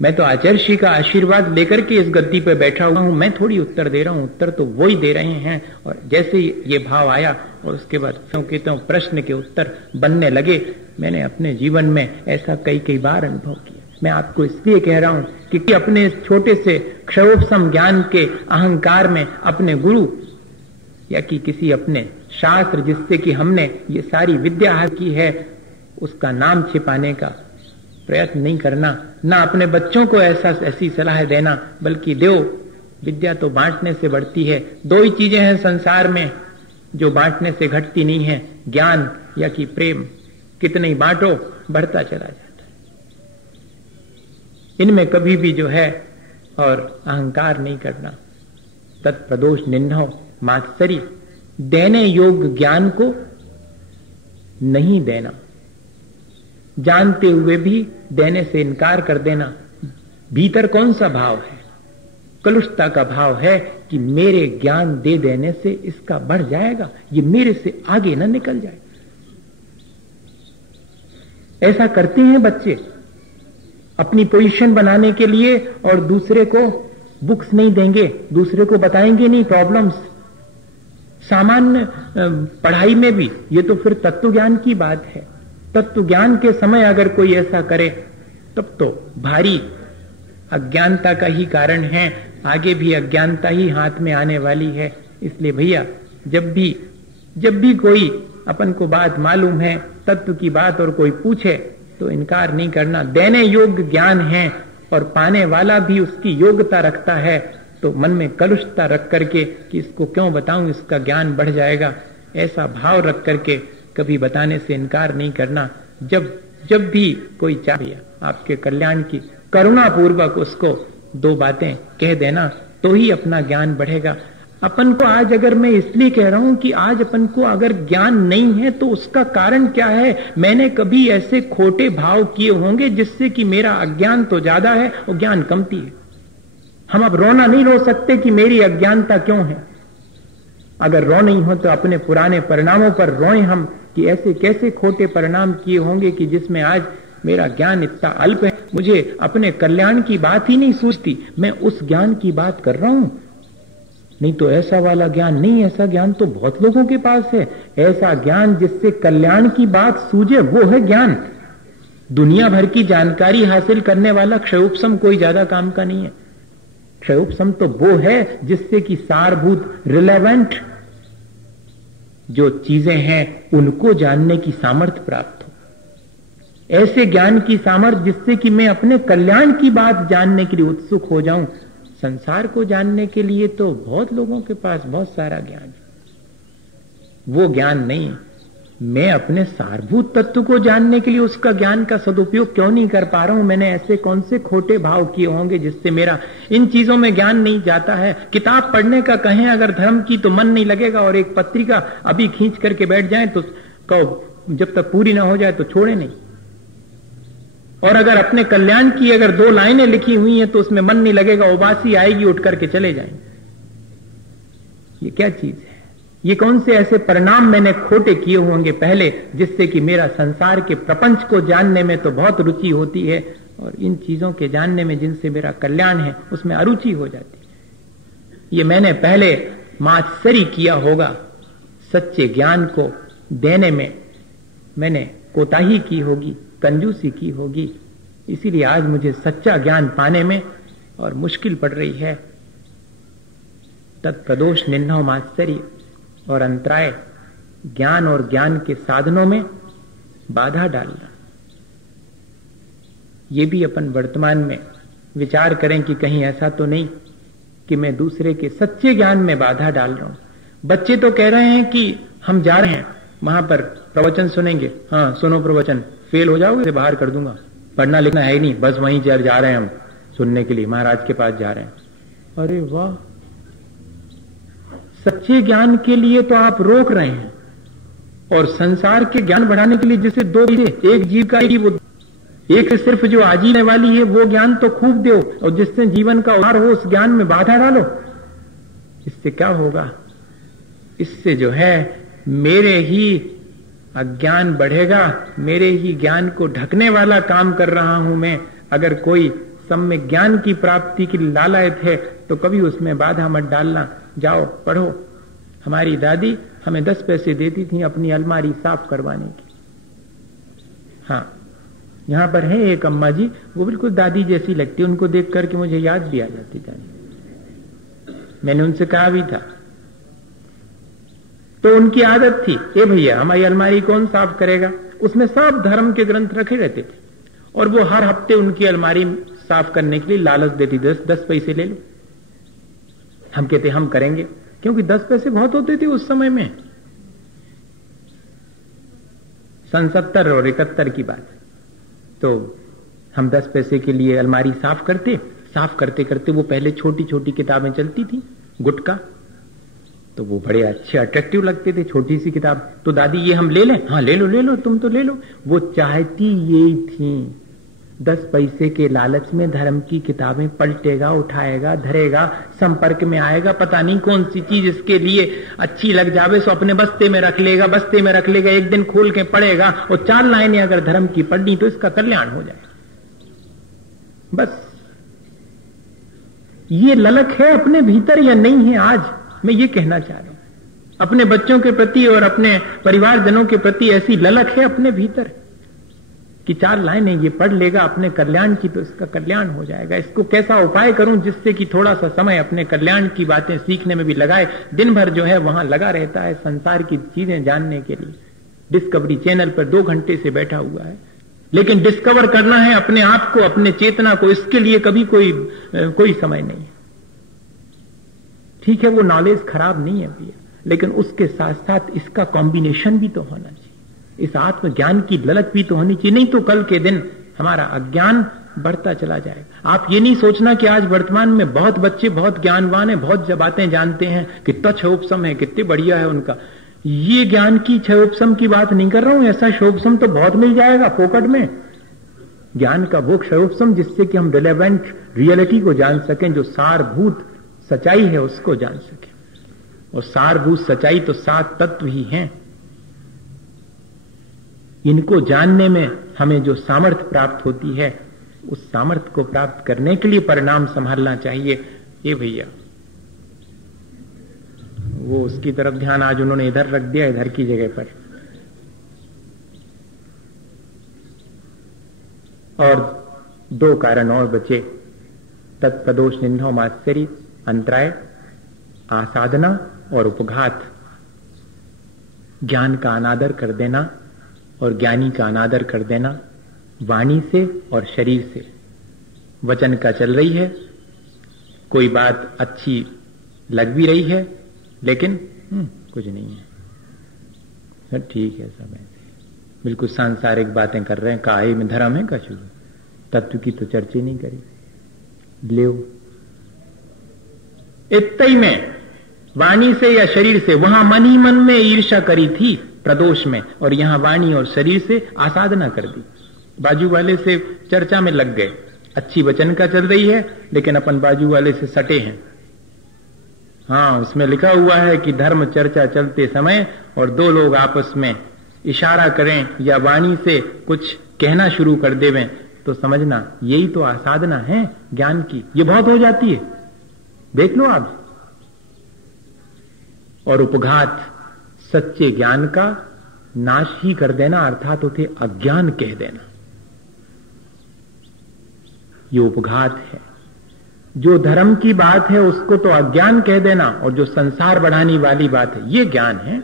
मैं तो आचार्य श्री का आशीर्वाद लेकर के इस गद्दी पे बैठा हुआ हूं, मैं थोड़ी उत्तर दे रहा हूं, उत्तर तो वो ही दे रहे हैं। और जैसे ही ये भाव आया और उसके बाद कहते हूं प्रश्न के उत्तर बनने लगे। मैंने अपने जीवन में ऐसा कई बार अनुभव किया। मैं आपको इसलिए कह रहा हूं कि अपने छोटे से क्षयोपशम ज्ञान के अहंकार में अपने गुरु या कि किसी अपने शास्त्र जिससे कि हमने ये सारी विद्या हासिल की है, उसका नाम छिपाने का प्रयत्न नहीं करना, ना अपने बच्चों को ऐसी सलाह देना, बल्कि देव विद्या तो बांटने से बढ़ती है। 2 ही चीजें हैं संसार में जो बांटने से घटती नहीं है, ज्ञान या कि प्रेम। कितने ही बांटो बढ़ता चला जाता है। इनमें कभी भी जो है और अहंकार नहीं करना। तत्प्रदोष निन्नो मात्सरी, देने योग्य ज्ञान को नहीं देना, जानते हुए भी देने से इनकार कर देना। भीतर कौन सा भाव है? कलुषता का भाव है कि मेरे ज्ञान दे देने से इसका बढ़ जाएगा, ये मेरे से आगे ना निकल जाए। ऐसा करते हैं बच्चे अपनी पोजीशन बनाने के लिए, और दूसरे को बुक्स नहीं देंगे, दूसरे को बताएंगे नहीं प्रॉब्लम्स। सामान्य पढ़ाई में भी ये तो फिर तत्व ज्ञान की बात है। तत्व ज्ञान के समय अगर कोई ऐसा करे तब तो भारी अज्ञानता का ही कारण है, आगे भी अज्ञानता ही हाथ में आने वाली है। इसलिए भैया, जब भी कोई अपन को बात मालूम है, तत्व की बात, और कोई पूछे तो इनकार नहीं करना। देने योग्य ज्ञान है और पाने वाला भी उसकी योग्यता रखता है, तो मन में कलुषता रख करके कि इसको क्यों बताऊं, इसका ज्ञान बढ़ जाएगा, ऐसा भाव रख करके कभी बताने से इनकार नहीं करना। जब भी कोई चाहे आपके कल्याण की, करुणा पूर्वक उसको 2 बातें कह देना, तो ही अपना ज्ञान बढ़ेगा। अपन को आज, अगर मैं इसलिए कह रहा हूं कि आज अपन को अगर ज्ञान नहीं है तो उसका कारण क्या है? मैंने कभी ऐसे खोटे भाव किए होंगे जिससे कि मेरा अज्ञान तो ज्यादा है और ज्ञान कमती है। हम अब रोना नहीं रो सकते कि मेरी अज्ञानता क्यों है। अगर रो नहीं हो तो अपने पुराने परिणामों पर रोएं हम कि ऐसे कैसे खोटे परिणाम किए होंगे कि जिसमें आज मेरा ज्ञान इतना अल्प है, मुझे अपने कल्याण की बात ही नहीं सूझती। मैं उस ज्ञान की बात कर रहा हूं नहीं तो ऐसा वाला ज्ञान नहीं, ऐसा ज्ञान तो बहुत लोगों के पास है। ऐसा ज्ञान जिससे कल्याण की बात सूझे, वो है ज्ञान। दुनिया भर की जानकारी हासिल करने वाला क्षयोपशम कोई ज्यादा काम का नहीं है। क्षयोपशम तो वो है जिससे कि सारभूत रिलेवेंट जो चीजें हैं उनको जानने की सामर्थ्य प्राप्त हो। ऐसे ज्ञान की सामर्थ्य जिससे कि मैं अपने कल्याण की बात जानने के लिए उत्सुक हो जाऊं। संसार को जानने के लिए तो बहुत लोगों के पास बहुत सारा ज्ञान है, वो ज्ञान नहीं। मैं अपने सारभूत तत्व को जानने के लिए उसका ज्ञान का सदुपयोग क्यों नहीं कर पा रहा हूं? मैंने ऐसे कौन से खोटे भाव किए होंगे जिससे मेरा इन चीजों में ज्ञान नहीं जाता है? किताब पढ़ने का कहें अगर धर्म की तो मन नहीं लगेगा, और एक पत्रिका अभी खींच करके बैठ जाए तो कहो जब तक पूरी ना हो जाए तो छोड़े नहीं। और अगर अपने कल्याण की अगर 2 लाइनें लिखी हुई हैं तो उसमें मन नहीं लगेगा, उबासी आएगी, उठ करके चले जाएंगे। ये क्या चीज है? ये कौन से ऐसे परिणाम मैंने खोटे किए होंगे पहले जिससे कि मेरा संसार के प्रपंच को जानने में तो बहुत रुचि होती है, और इन चीजों के जानने में जिनसे मेरा कल्याण है उसमें अरुचि हो जाती है। ये मैंने पहले मात्सरी किया होगा, सच्चे ज्ञान को देने में मैंने कोताही की होगी, कंजूसी की होगी। इसीलिए आज मुझे सच्चा ज्ञान पाने में और मुश्किल पड़ रही है। तत्प्रदोष निन्नव मात्सर्य और अंतराय, ज्ञान और ज्ञान के साधनों में बाधा डालना। ये भी अपन वर्तमान में विचार करें कि कहीं ऐसा तो नहीं कि मैं दूसरे के सच्चे ज्ञान में बाधा डाल रहा हूं। बच्चे तो कह रहे हैं कि हम जा रहे हैं वहां पर प्रवचन सुनेंगे। हाँ सुनो प्रवचन, फेल हो जाओगे तो बाहर कर दूंगा, पढ़ना लिखना है ही नहीं, बस वहीं जा रहे हैं हम सुनने के लिए, महाराज के पास जा रहे हैं। अरे वाह, सच्चे ज्ञान के लिए तो आप रोक रहे हैं, और संसार के ज्ञान बढ़ाने के लिए जिसे 2 चीजें, एक जीव का ही वो, एक से सिर्फ जो आजीने वाली है वो ज्ञान तो खूब दो, और जिससे जीवन का उद्धार हो उस ज्ञान में बाधा डालो। इससे क्या होगा? इससे जो है मेरे ही अज्ञान बढ़ेगा, मेरे ही ज्ञान को ढकने वाला काम कर रहा हूं मैं। अगर कोई सम्यक ज्ञान की प्राप्ति की लालयत है तो कभी उसमें बाधा मत डालना। जाओ पढ़ो। हमारी दादी हमें 10 पैसे देती थी अपनी अलमारी साफ करवाने की। हाँ, यहां पर है एक अम्मा जी, वो बिल्कुल दादी जैसी लगती, उनको देख करके मुझे याद भी आ जाती दादी। मैंने उनसे कहा भी था, तो उनकी आदत थी, ए भैया हमारी अलमारी कौन साफ करेगा? उसमें सब धर्म के ग्रंथ रखे रहते थे, और वो हर हफ्ते उनकी अलमारी साफ करने के लिए लालच देती, 10 पैसे ले लो। हम कहते हम करेंगे, क्योंकि 10 पैसे बहुत होते थे उस समय में। 77 और 71 की बात। तो हम 10 पैसे के लिए अलमारी साफ करते करते वो पहले छोटी छोटी किताबें चलती थी गुटका, तो वो बड़े अच्छे अट्रैक्टिव लगते थे, छोटी सी किताब। तो दादी ये हम ले लें? हाँ ले लो, तुम तो ले लो। वो चाहती यही थी, 10 पैसे के लालच में धर्म की किताबें पलटेगा, उठाएगा, धरेगा, संपर्क में आएगा, पता नहीं कौन सी चीज इसके लिए अच्छी लग जावे सो अपने बस्ते में रख लेगा, एक दिन खोल के पढ़ेगा, और 4 लाइनें अगर धर्म की पढ़नी तो इसका कल्याण हो जाए। बस ये ललक है अपने भीतर या नहीं है? आज मैं ये कहना चाह रहा हूं, अपने बच्चों के प्रति और अपने परिवारजनों के प्रति ऐसी ललक है अपने भीतर कि 4 लाइनें ये पढ़ लेगा अपने कल्याण की तो इसका कल्याण हो जाएगा। इसको कैसा उपाय करूं जिससे कि थोड़ा सा समय अपने कल्याण की बातें सीखने में भी लगाए। दिन भर जो है वहां लगा रहता है संसार की चीजें जानने के लिए, डिस्कवरी चैनल पर 2 घंटे से बैठा हुआ है, लेकिन डिस्कवर करना है अपने आप को, अपने चेतना को, इसके लिए कभी कोई समय नहीं है। ठीक है वो नॉलेज खराब नहीं है भैया, लेकिन उसके साथ साथ इसका कॉम्बिनेशन भी तो होना चाहिए, इस आत्मज्ञान की ललक भी तो होनी चाहिए। नहीं तो कल के दिन हमारा अज्ञान बढ़ता चला जाएगा। आप ये नहीं सोचना कि आज वर्तमान में बहुत बच्चे बहुत ज्ञानवान हैं, बहुत बातें जानते हैं, कितना क्षयोपशम है, कितनी बढ़िया है उनका। ये ज्ञान की क्षयोपशम की बात नहीं कर रहा हूं, ऐसा क्षयोपशम तो बहुत मिल जाएगा फोकट में। ज्ञान का वो क्षयोपशम जिससे कि हम रिलेवेंट रियलिटी को जान सकें, जो सारभूत सच्चाई है उसको जान सके। और सारभूत सच्चाई तो 7 तत्व ही हैं। इनको जानने में हमें जो सामर्थ्य प्राप्त होती है, उस सामर्थ्य को प्राप्त करने के लिए परिणाम संभालना चाहिए। ये भैया वो उसकी तरफ ध्यान आज उन्होंने इधर रख दिया, इधर की जगह पर। और दो कारण और बचे, तत्प्रदोष निंदा मात्सरी, अंतराय, आसाधना और उपघात। ज्ञान का अनादर कर देना और ज्ञानी का अनादर कर देना, वाणी से और शरीर से। वचन का चल रही है, कोई बात अच्छी लग भी रही है, लेकिन कुछ नहीं है, सब ठीक है, सब ऐसे बिल्कुल सांसारिक बातें कर रहे हैं। काहे में धर्म है कछु, तत्व की तो चर्चा नहीं करी। ले इतने में वाणी से या शरीर से, वहां मन ही मन में ईर्ष्या करी थी प्रदोष में, और यहां वाणी और शरीर से आसाधना कर दी। बाजू वाले से चर्चा में लग गए, अच्छी वचन का चल रही है, लेकिन अपन बाजू वाले से सटे हैं। हाँ, उसमें लिखा हुआ है कि धर्म चर्चा चलते समय और दो लोग आपस में इशारा करें या वाणी से कुछ कहना शुरू कर देवें, तो समझना यही तो आसाधना है ज्ञान की। ये बहुत हो जाती है, देख लो आप। और उपघात, सच्चे ज्ञान का नाश ही कर देना, अर्थात उसे अज्ञान कह देना, ये उपघात है। जो धर्म की बात है उसको तो अज्ञान कह देना, और जो संसार बढ़ाने वाली बात है ये ज्ञान है।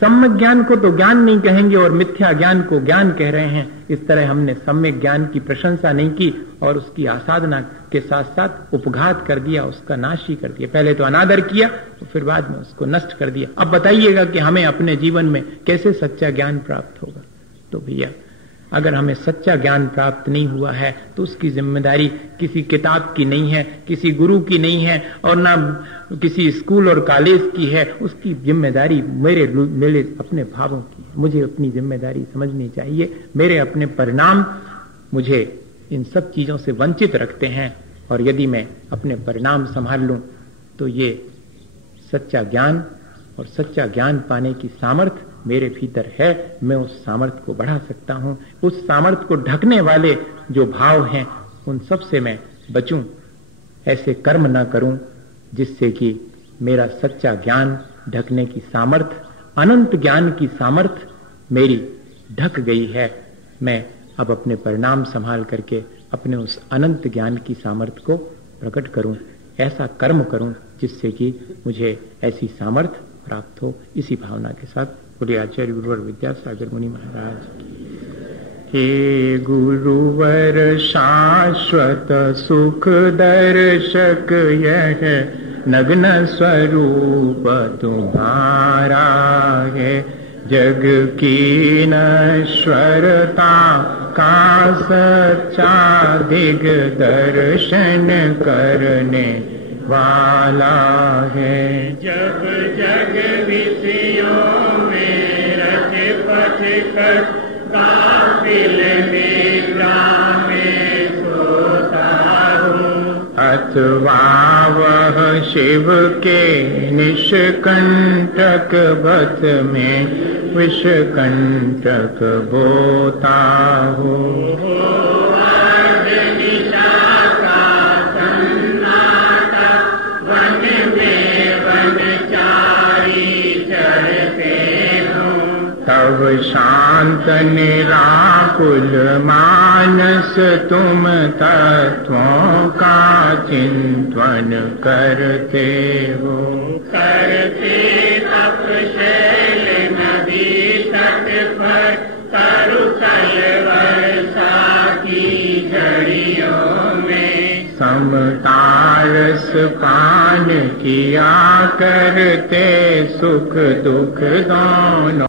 सम्यक ज्ञान को तो ज्ञान नहीं कहेंगे और मिथ्या ज्ञान को ज्ञान कह रहे हैं। इस तरह हमने सम्यक ज्ञान की प्रशंसा नहीं की और उसकी आसाधना के साथ साथ उपघात कर दिया, उसका नाश ही कर दिया। पहले तो अनादर किया तो फिर बाद में उसको नष्ट कर दिया। अब बताइएगा कि हमें अपने जीवन में कैसे सच्चा ज्ञान प्राप्त होगा। तो भैया, अगर हमें सच्चा ज्ञान प्राप्त नहीं हुआ है तो उसकी जिम्मेदारी किसी किताब की नहीं है, किसी गुरु की नहीं है, और ना किसी स्कूल और कॉलेज की है। उसकी जिम्मेदारी मेरे अपने भावों की है। मुझे अपनी जिम्मेदारी समझनी चाहिए। मेरे अपने परिणाम मुझे इन सब चीजों से वंचित रखते हैं, और यदि मैं अपने परिणाम संभाल लूं तो ये सच्चा ज्ञान और सच्चा ज्ञान पाने की सामर्थ्य मेरे भीतर है। मैं उस सामर्थ्य को बढ़ा सकता हूं। उस सामर्थ्य को ढकने वाले जो भाव हैं उन सब से मैं बचूं। ऐसे कर्म न करूं जिससे कि मेरा सच्चा ज्ञान ढकने की सामर्थ्य, अनंत ज्ञान की सामर्थ्य मेरी ढक गई है। मैं अब अपने परिणाम संभाल करके अपने उस अनंत ज्ञान की सामर्थ्य को प्रकट करूं। ऐसा कर्म करूं जिससे कि मुझे ऐसी सामर्थ्य प्राप्त हो। इसी भावना के साथ बोले आचार्य गुरुवर विद्यासागर मुनि महाराज की। हे गुरुवर शाश्वत सुख दर्शक, यह नग्न स्वरूप तुम्हारा है। जग की नश्वरता का सच्चा दिग्दर्शन करने वाला है। जब जग विषयों में रच पथ कर काफिल निद्रा में सोता हूँ, अथवा वह शिव के निष्कंटक बत में विषकंटक बोता हूँ। तब शांत निराकुल मानस तुम तत्वों का चिंतन करते हो। करते तपशैल नदी तट पर तरुकल वर्षा की झड़ियों में समतारस पान किया करते, सुख दुख दोनों